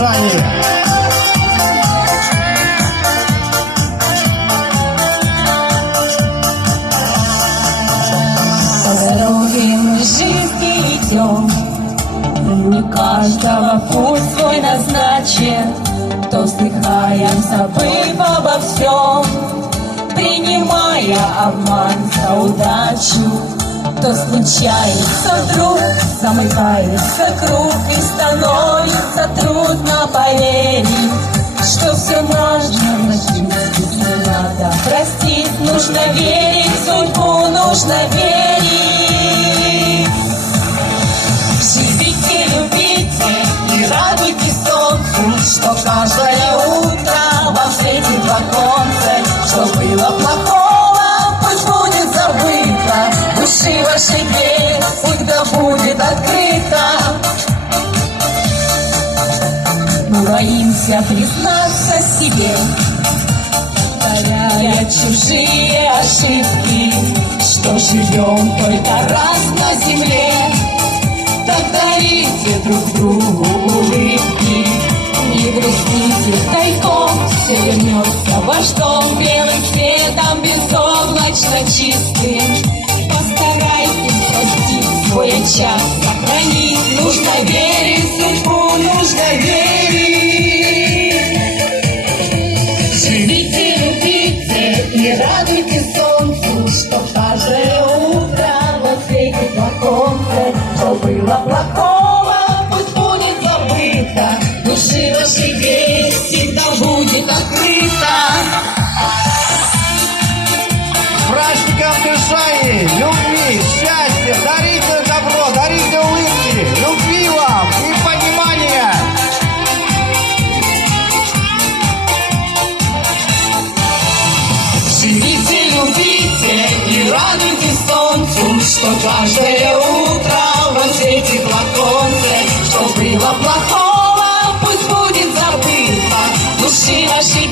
поддержании. По дороге мы жизни идем, не каждого путь свой назначен. То вздыхаем, забыв обо всем, принимая обман за удачу. То случается вдруг, замыкается круг, и становится трудно поверить, что все можно простить, не надо простить. Нужно верить в судьбу, нужно верить. Живите, любите и радуйтесь солнцу, что каждое утро вам светит в оконце. Что было плохого, пусть будет забыто, души вашей дверь пусть да будет открыта. Мы боимся признаться себе, повторяя чужие ошибки, что живем только раз на земле. Так дарите друг другу улыбки, не грустите, тайком все вернется ваш дом белым цветом, безоблачно чистым. Постарайтесь простить, свой час сохранить. Нужно верить в судьбу, нужно верить. Живите, любите и радуйтесь солнцу, что каждое утро вам светит в оконце. Что было плохого, пусть будет забыто, души вашей дверь всегда будет открыта. Праздником дышания, любви, счастья, дарите добро, дарите улыбки, любви вам и понимания. Живите, любите и радуйтесь солнцу, что каждое утро вам светит в оконце. Что было плохого, пусть будет забыто, души вашей